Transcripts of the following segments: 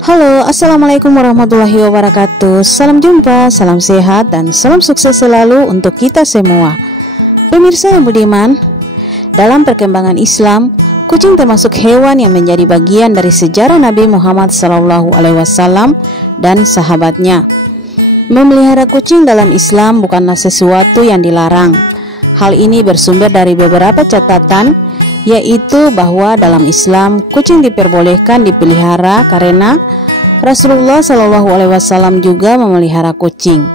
Halo, assalamualaikum warahmatullahi wabarakatuh. Salam jumpa, salam sehat, dan salam sukses selalu untuk kita semua. Pemirsa yang budiman, dalam perkembangan Islam, kucing termasuk hewan yang menjadi bagian dari sejarah Nabi Muhammad SAW dan sahabatnya. Memelihara kucing dalam Islam bukanlah sesuatu yang dilarang. Hal ini bersumber dari beberapa catatan, yaitu bahwa dalam Islam kucing diperbolehkan dipelihara karena Rasulullah SAW juga memelihara kucing.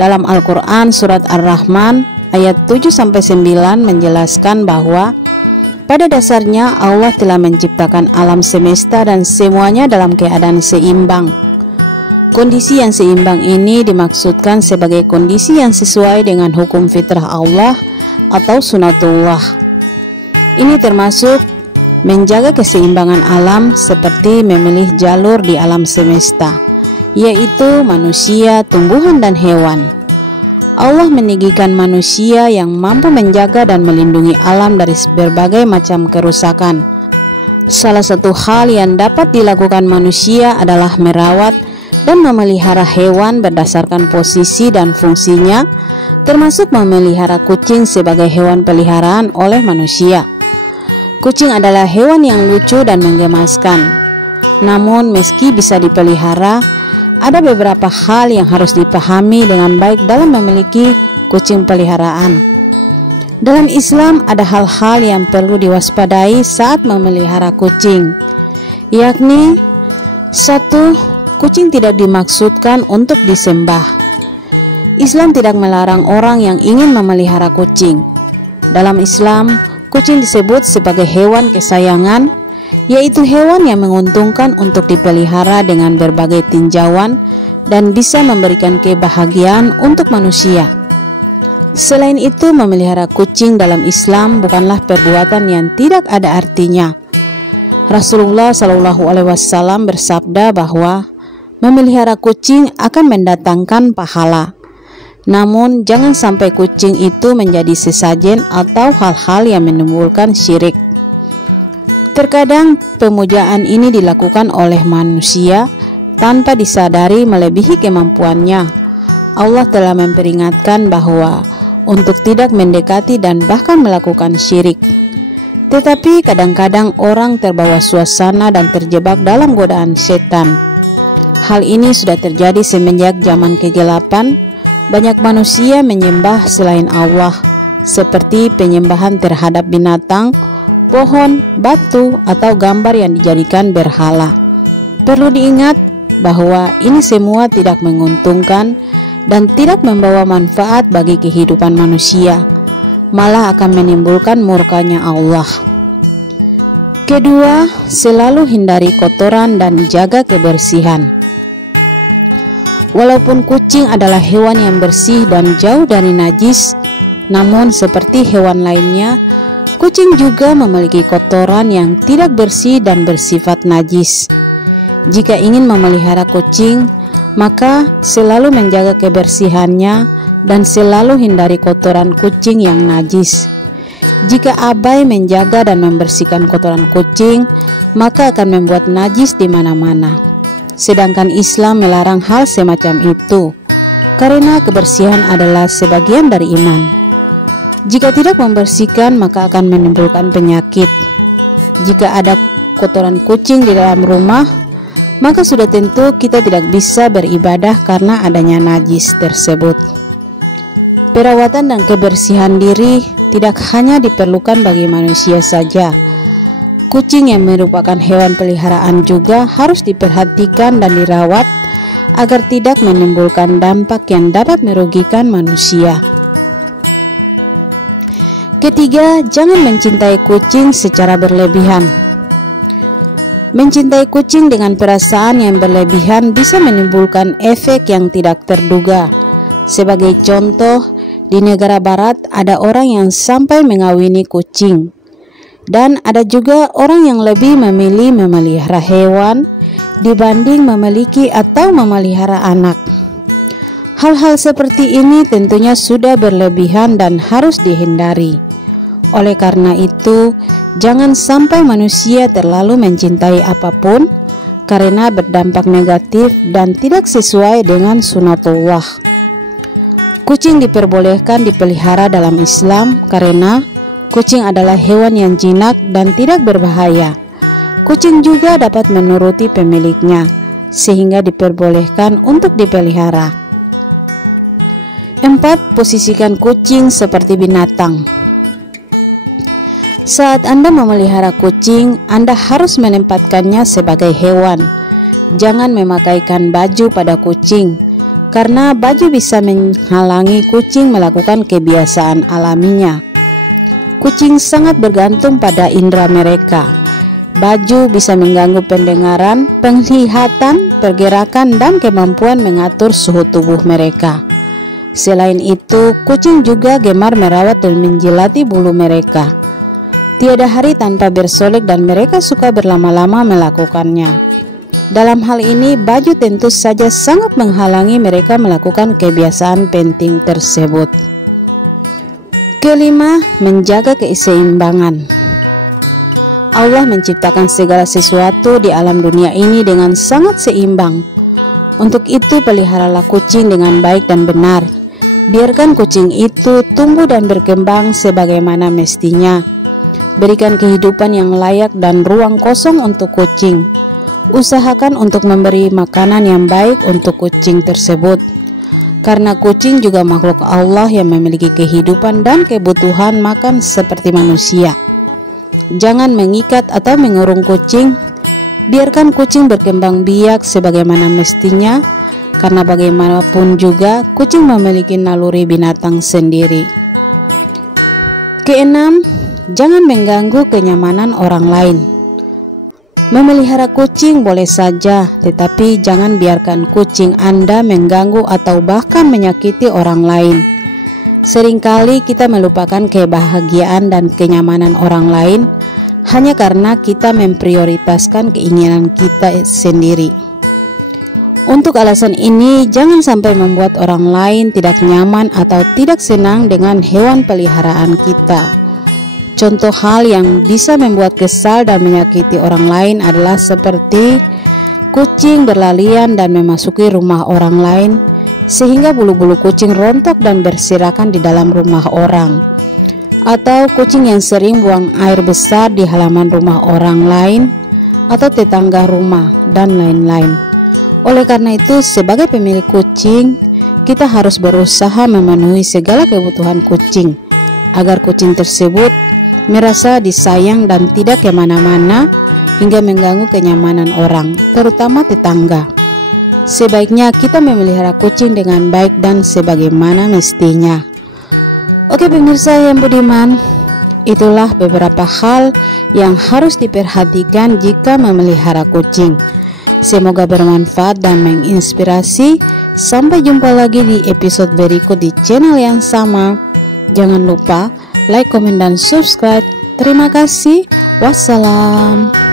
Dalam Al-Quran surat Ar-Rahman ayat 7-9 menjelaskan bahwa pada dasarnya Allah telah menciptakan alam semesta dan semuanya dalam keadaan seimbang. Kondisi yang seimbang ini dimaksudkan sebagai kondisi yang sesuai dengan hukum fitrah Allah atau sunatullah. Ini termasuk menjaga keseimbangan alam seperti memilih jalur di alam semesta, yaitu manusia, tumbuhan, dan hewan. Allah meninggikan manusia yang mampu menjaga dan melindungi alam dari berbagai macam kerusakan. Salah satu hal yang dapat dilakukan manusia adalah merawat dan memelihara hewan berdasarkan posisi dan fungsinya, termasuk memelihara kucing sebagai hewan peliharaan oleh manusia. Kucing adalah hewan yang lucu dan menggemaskan. Namun meski bisa dipelihara, ada beberapa hal yang harus dipahami dengan baik dalam memiliki kucing peliharaan. Dalam Islam ada hal-hal yang perlu diwaspadai saat memelihara kucing, yakni 1. Kucing tidak dimaksudkan untuk disembah. Islam tidak melarang orang yang ingin memelihara kucing. Dalam Islam, kucing disebut sebagai hewan kesayangan, yaitu hewan yang menguntungkan untuk dipelihara dengan berbagai tinjauan dan bisa memberikan kebahagiaan untuk manusia. Selain itu, memelihara kucing dalam Islam bukanlah perbuatan yang tidak ada artinya. Rasulullah SAW bersabda bahwa memelihara kucing akan mendatangkan pahala. Namun jangan sampai kucing itu menjadi sesajen atau hal-hal yang menimbulkan syirik. Terkadang pemujaan ini dilakukan oleh manusia tanpa disadari melebihi kemampuannya. Allah telah memperingatkan bahwa untuk tidak mendekati dan bahkan melakukan syirik. Tetapi kadang-kadang orang terbawa suasana dan terjebak dalam godaan setan. Hal ini sudah terjadi semenjak zaman kegelapan. Banyak manusia menyembah selain Allah, seperti penyembahan terhadap binatang, pohon, batu, atau gambar yang dijadikan berhala. Perlu diingat bahwa ini semua tidak menguntungkan dan tidak membawa manfaat bagi kehidupan manusia, malah akan menimbulkan murkanya Allah. Kedua, selalu hindari kotoran dan jaga kebersihan. Walaupun kucing adalah hewan yang bersih dan jauh dari najis, namun seperti hewan lainnya, kucing juga memiliki kotoran yang tidak bersih dan bersifat najis. Jika ingin memelihara kucing, maka selalu menjaga kebersihannya dan selalu hindari kotoran kucing yang najis. Jika abai menjaga dan membersihkan kotoran kucing, maka akan membuat najis di mana-mana. Sedangkan Islam melarang hal semacam itu, karena kebersihan adalah sebagian dari iman. Jika tidak membersihkan, maka akan menimbulkan penyakit. Jika ada kotoran kucing di dalam rumah, maka sudah tentu kita tidak bisa beribadah karena adanya najis tersebut. Perawatan dan kebersihan diri tidak hanya diperlukan bagi manusia saja. Kucing yang merupakan hewan peliharaan juga harus diperhatikan dan dirawat agar tidak menimbulkan dampak yang dapat merugikan manusia. Ketiga, jangan mencintai kucing secara berlebihan. Mencintai kucing dengan perasaan yang berlebihan bisa menimbulkan efek yang tidak terduga. Sebagai contoh, di negara barat ada orang yang sampai mengawini kucing. Dan ada juga orang yang lebih memilih memelihara hewan dibanding memiliki atau memelihara anak. Hal-hal seperti ini tentunya sudah berlebihan dan harus dihindari. Oleh karena itu, jangan sampai manusia terlalu mencintai apapun karena berdampak negatif dan tidak sesuai dengan sunatullah. Kucing diperbolehkan dipelihara dalam Islam karena kucing adalah hewan yang jinak dan tidak berbahaya. Kucing juga dapat menuruti pemiliknya, sehingga diperbolehkan untuk dipelihara. 4. Posisikan kucing seperti binatang. Saat Anda memelihara kucing, Anda harus menempatkannya sebagai hewan. Jangan memakaikan baju pada kucing, karena baju bisa menghalangi kucing melakukan kebiasaan alaminya. Kucing sangat bergantung pada indera mereka. Baju bisa mengganggu pendengaran, penglihatan, pergerakan, dan kemampuan mengatur suhu tubuh mereka. Selain itu, kucing juga gemar merawat dan menjilati bulu mereka. Tiada hari tanpa bersolek dan mereka suka berlama-lama melakukannya. Dalam hal ini, baju tentu saja sangat menghalangi mereka melakukan kebiasaan penting tersebut. Kelima, menjaga keseimbangan. Allah menciptakan segala sesuatu di alam dunia ini dengan sangat seimbang. Untuk itu, peliharalah kucing dengan baik dan benar. Biarkan kucing itu tumbuh dan berkembang sebagaimana mestinya. Berikan kehidupan yang layak dan ruang kosong untuk kucing. Usahakan untuk memberi makanan yang baik untuk kucing tersebut, karena kucing juga makhluk Allah yang memiliki kehidupan dan kebutuhan makan seperti manusia. Jangan mengikat atau mengurung kucing. Biarkan kucing berkembang biak sebagaimana mestinya, karena bagaimanapun juga kucing memiliki naluri binatang sendiri. Keenam, jangan mengganggu kenyamanan orang lain. Memelihara kucing boleh saja, tetapi jangan biarkan kucing Anda mengganggu atau bahkan menyakiti orang lain. Seringkali kita melupakan kebahagiaan dan kenyamanan orang lain hanya karena kita memprioritaskan keinginan kita sendiri. Untuk alasan ini, jangan sampai membuat orang lain tidak nyaman atau tidak senang dengan hewan peliharaan kita. Contoh hal yang bisa membuat kesal dan menyakiti orang lain adalah seperti kucing berlarian dan memasuki rumah orang lain, sehingga bulu-bulu kucing rontok dan berserakan di dalam rumah orang. Atau kucing yang sering buang air besar di halaman rumah orang lain atau tetangga rumah, dan lain-lain. Oleh karena itu, sebagai pemilik kucing, kita harus berusaha memenuhi segala kebutuhan kucing, agar kucing tersebut merasa disayang dan tidak kemana-mana hingga mengganggu kenyamanan orang, terutama tetangga. Sebaiknya kita memelihara kucing dengan baik dan sebagaimana mestinya. Oke pemirsa yang budiman, itulah beberapa hal yang harus diperhatikan jika memelihara kucing. Semoga bermanfaat dan menginspirasi. Sampai jumpa lagi di episode berikut di channel yang sama. Jangan lupa like, komen, dan subscribe. Terima kasih. Wassalam.